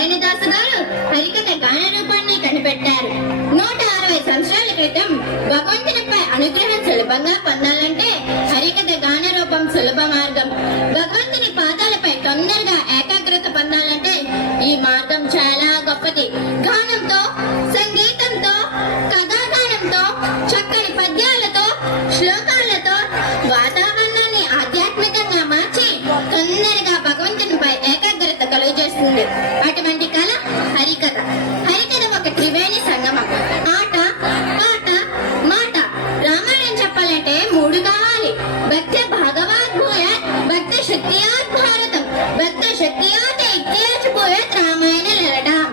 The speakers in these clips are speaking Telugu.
నారాయణదాసు గారు హరికథ గాన రూపాన్ని కనిపెట్టారు. 160 సంవత్సరాల క్రితం భగవంతునిపై అనుగ్రహం సులభంగా పొందాలంటే హరికథ గాన రూపం సులభ మార్గం. భగవంతుని పాదాలపై తొందరగా ఏకాగ్రత పొందాలంటే ఈ మార్గం చాలా గొప్పది. గానంతో, సంగీతంతో, కథాగానంతో, చక్కని పద్యాలతో, శ్లోకాలతో వాతావరణాన్ని ఆధ్యాత్మికంగా మార్చి తొందరగా భగవంతునిపై ఏకాగ్రత కలుగజేస్తుంది. అటువంటి కళ హరికథ. హరికథ ఒక త్రివేణి సంగమం. ఆట, పాట, మాట. రామాయణం చెప్పాలంటే 3 కావాలి. భక్తి భాగవద్భూయాత్, భక్తి శక్తియాత్ భారతం, భక్తి శక్తియాత్ ఇత్యాచపోయాత్ రామాయణ లలటాం.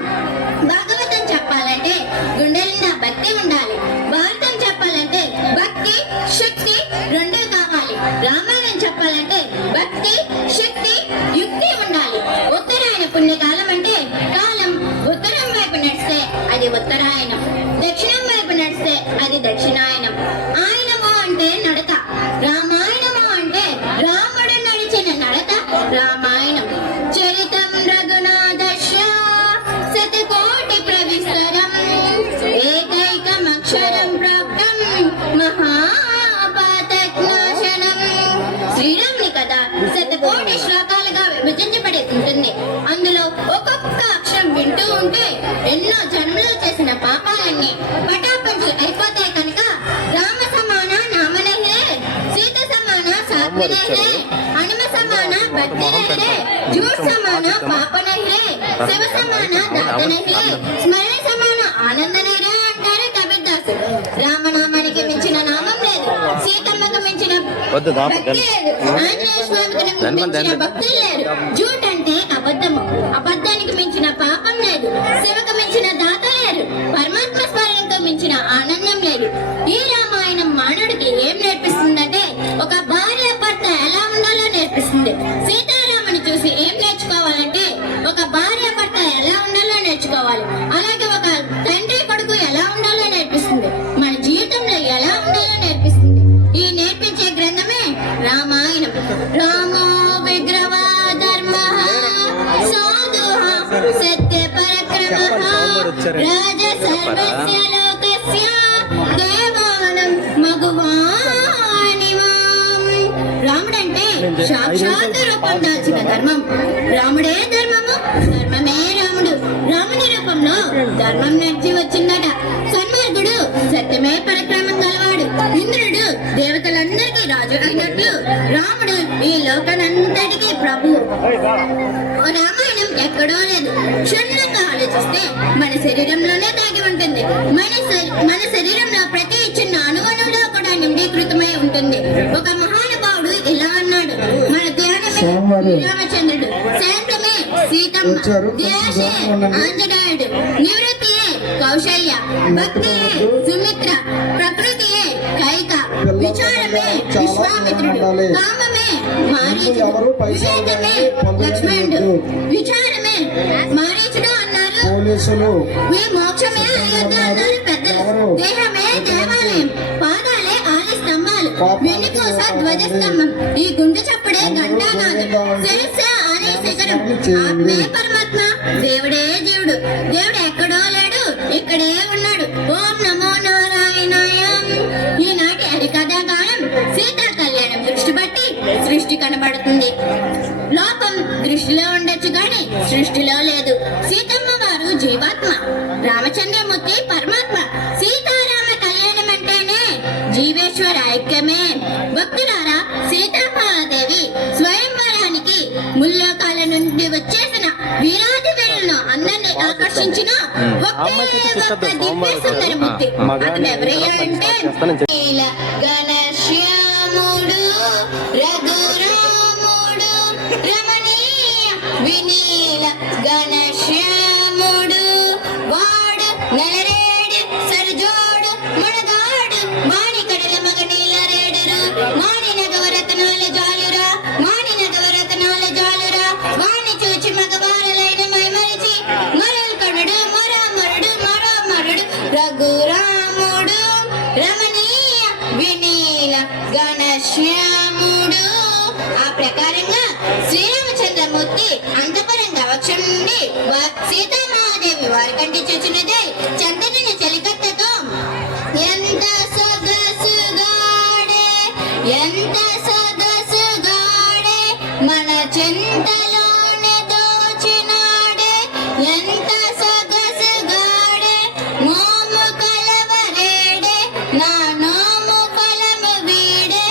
భాగవతం చెప్పాలంటే గుండె నిండా భక్తి ఉండాలి. భారతం చెప్పాలంటే భక్తి శక్తి 2 కావాలి. రామాయణం చెప్పాలంటే భక్తి శక్తి యుక్తి ఉండాలి. ఉత్తరాయణ పుణ్యకాలం అంటే కాలం ఉత్తరం వైపు నడిస్తే అది ఉత్తరాయణం, దక్షిణం వైపు నడిస్తే అది దక్షిణాయనం. ఆయనమో అంటే నడక, రామాయణమో అంటే రాముడు నడిచిన నడక రామాయణం. చరితం రఘునాథస్య శతకోటి ప్రవిస్తరం ఏకైకమక్షరం ప్రోక్తం మహాపాతజ్ఞాశనం. శ్రీరాముని కథ శతకోటి శ్లోకాలుగా విభజించబడి ఉంటుంది. అందులో ఒక్కొక్క అక్షరం వింటూ ఉంటే ఎన్నో జన్మలో చేసిన పాపాలన్నీ పటాపంచలు అయిపోతాయి కనుక రామ సమాన నామనహే, సీత సమాన సాత్వినహే, హనుమ సమాన భక్తినహే, జూట్ సమాన పాపనహే, శివ సమాన దాతనహే, స్మరణ సమాన ఆనందనహే అంటారు కబీర్దాసు. రామనామానికి మించిన నామం లేదు, సీతమ్మకు మించిన భక్తి లేదు, ఆంజనేయ స్వామికి మించిన భక్తులు లేరు. జూట్ అంటే అబద్ధము, అబద్ధానికి మించిన పాపం లేదు, శివకు మించిన దాత లేరు, పరమాత్మ స్మరణతో మించిన ఆనందం లేదు. ఈ రామాయణం మానవుడికి ఏం నేర్పిస్తుందంటే ఒక భార్య భర్త ఎలా ఉండాలో నేర్పిస్తుంది. సీతారాముని చూసి ఏం నేర్చుకోవాలంటే ఒక భార్య భర్త ఎలా ఉండాలో నేర్చుకోవాలి. అలాగే ఒక తండ్రి కొడుకు ఎలా ఉండాలో నేర్పిస్తుంది. మన జీవితంలో ఎలా ఉండాలో నేర్పిస్తుంది. ఈ నేర్పించే గ్రంథమే రామాయణం. రామో విగ్రహ ధర్మ సాధుః సత్య పరక్రమః రాజ సర్వస్య లోకస్య దేవానం మగువానిమాం. రాముడంటే సాక్షాత్ రూపం దాల్చిన ధర్మం. రాముడే ధర్మము, ధర్మమే రాముడు. రాముని రూపంలో ధర్మం నడిచి వచ్చిందట. సన్మార్గుడు సత్యమే పరక్రమం గలవాడు. ఇంద్రుడు దేవతలందరికీ రాజు అయినట్లు రాముడు ఈ లోకనంతటికీ ప్రభు. రామాయణం ఎక్కడో లేదు. క్షుణ్ణంగా ఆలోచిస్తే మన శరీరంలోనే దాగి ఉంటుంది. మన శరీరంలో ప్రతి చిన్న అణువణువులో కూడా నిండీకృతమై ఉంటుంది. ఒక మహానుభావుడు ఇలా అన్నాడు, మన ధ్యానమే శ్రీరామచంద్రుడు, శాంతమే సీతమ్మ, ధ్యాసే ఆంజనేయుడు, నివృత్తియే కౌశల్య, భక్తియే సుమిత్ర, ప్రకృతియే కైక, విచారమే విశ్వామిత్రుడు, కామమే మారీచుడు, వివేకమే లక్ష్మణుడు. విచారమే మారీచుడు అన్నారు, మోక్షమే అయోధ్య అన్నారు పెద్దలు. దేహమే దేవాలయం, పాదాలే ఆలి స్తంభాలు, వెన్నుకోస ధ్వజస్తంభం, ఈ గుండె చప్పుడే ఘంటానాదం, శిరస్సే ఆలయ శిఖరం. ఆత్మే పరమాత్మ, దేవుడే జీవుడు. దేవుడు ఎక్కడో లేడు, ఇక్కడే ఉన్నాడు. ఓం నమో నారాయణాయ. ఈనాటి హరికథా గానం సీతా కళ్యాణం దృష్టి బట్టి సృష్టి కనబడుతుంది. లోకం దృష్టిలో ఉండొచ్చు గాని సృష్టిలో లేదు. సీతమ్మ వారు జీవాత్మ, రామచంద్రమూర్తి పరమాత్మ. సీతారామ కళ్యాణం అంటేనే జీవేశ్వర ఐక్యమే. భక్తులారా, సీతామాదేవి స్వయంవరానికి ముల్లోకాల నుండి వచ్చేసిన వీరాది వీరులను అందరినీ ఆకర్షించిన ఒకే ఒక్క దివ్య సుందరమూర్తి. అతను ఎవరయ్యా అంటే ఘనశ్యాముడు రఘురాముడు రమణీయ వినీల ఘనశ్యాముడు వాడు నలరేడు సరజోడు మునగాడు మాణికడల మగనీల రేడురు మాణి నగవరతనాల జాలురా మాణి నగవరతనాల జాలురా వాణి చూచి మగవారలైన మైమరిచి మరల్ కనుడు మరామరుడు మరామరుడు రఘురాముడు రమణీయ వినీల ఘనశ్యాముడు. ఆ ప్రకారంగా శ్రీరామచంద్రమూర్తి ఎత్తి అంతపురం గవక్షం నుండి సీతామహాదేవి వారి కంటి చూచినదే చంద్రుని చెలికత్తతో ఎంత సొగసుగాడే ఎంత సొగసుగాడే మన చెంతలోనే దోచినాడే ఎంత సొగసుగాడే మోము కలవరేడే నా నోము కలము వీడే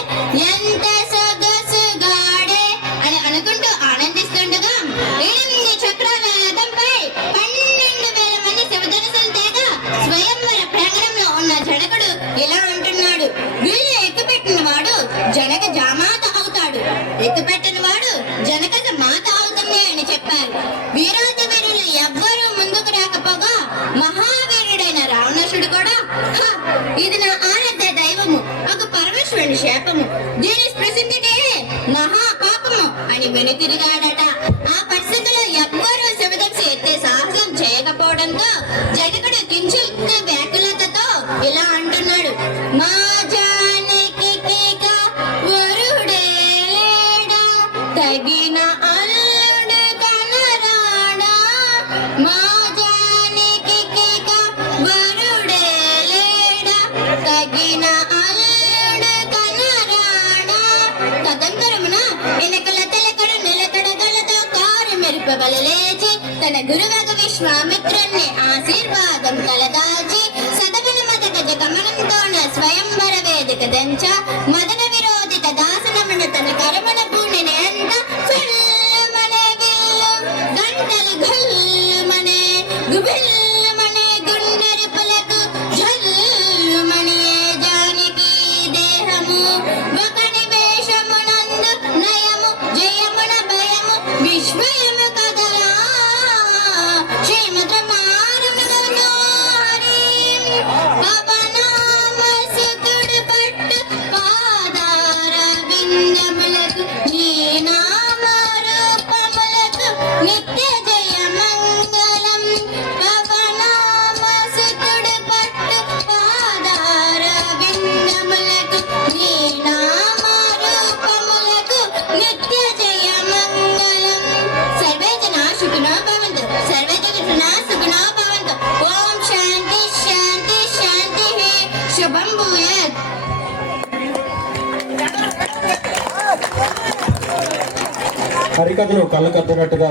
ఎంత సొగసుగాడే అని అనుకుంటూ ఆనందిస్తుండగా 8 చక్రాల రథంపై 12,000 మంది శివధనుసులు తేగా స్వయంవర ప్రాంగణంలో ఉన్న జనకుడు ఇలా అంటున్నాడు. వీళ్ళు ఎక్కుపెట్టిన వాడు జనక జామాత అవుతాడు, ఎక్కుపెట్టిన వాడు జనక మాత అవుతుంది అని చెప్పారు. వీరాది వీరులు ఎవ్వరూ ముందుకు రాకపోగా మహావీరుడైన రావణాసుడు కూడా "హ, ఇది నా ఆరాధ్య దైవము ఒక పరమేశ్వరుని శాపము, దీని స్పృశించితే మహాపాపము అని వెనుతిరిగాడట. ఆ పరిస్థితిలో ఎవ్వరూ శివధనుసు ఎత్తే సాహసం చేయకపోవడంతో జనకుడు కించిత్ వ్యాకులతతో ఇలా అంటున్నాడు. మా జానకి వరుడే లేడా తగిన అల్లుడు కనరాడా మా జానకి వరుడే లేడా తగిన అల్లుడు కనరాడా. తదంతరమున ఎనకల తెలకడు నిలకడగలతో కారు మెరుపగల లేచి తన గురువగు విశ్వామిత్రుణ్ణి ఆశీర్వాదం కలదాల్చి సదవన మదక గమనంతోన స్వయంవర వేదిక దంచ మదన విరోధిత దాసనమున తన కరమన పూర్ణిని ఎంత ఫిల్మనే విల్లు గంటలు ఘల్మనే గుబిల్మనే గుండెరుపులకు జల్లుమనే జానకి దేహము ఒకటి వేషమునందు నయము జయమున భయము విశ్వయము కదలా శ్రీమద్రమారుణ పవనామసుతుడు పట్టు పాదార విందములకు నీ నామ రూపములకు నిత్య జయ మంగళం. పవనామసుతుడు పట్టు పాదార విందములకు నీ నామ రూపములకు నిత్య జయ మంగళం. సర్వే జనా సుఖినో భవంతు, సర్వే జగతునా సుఖినో భవంతు. ఓం శాంతి శాంతి శాంతి. శుభం భూయాత్. హరికథలు కళ్ళకద్దినట్టుగా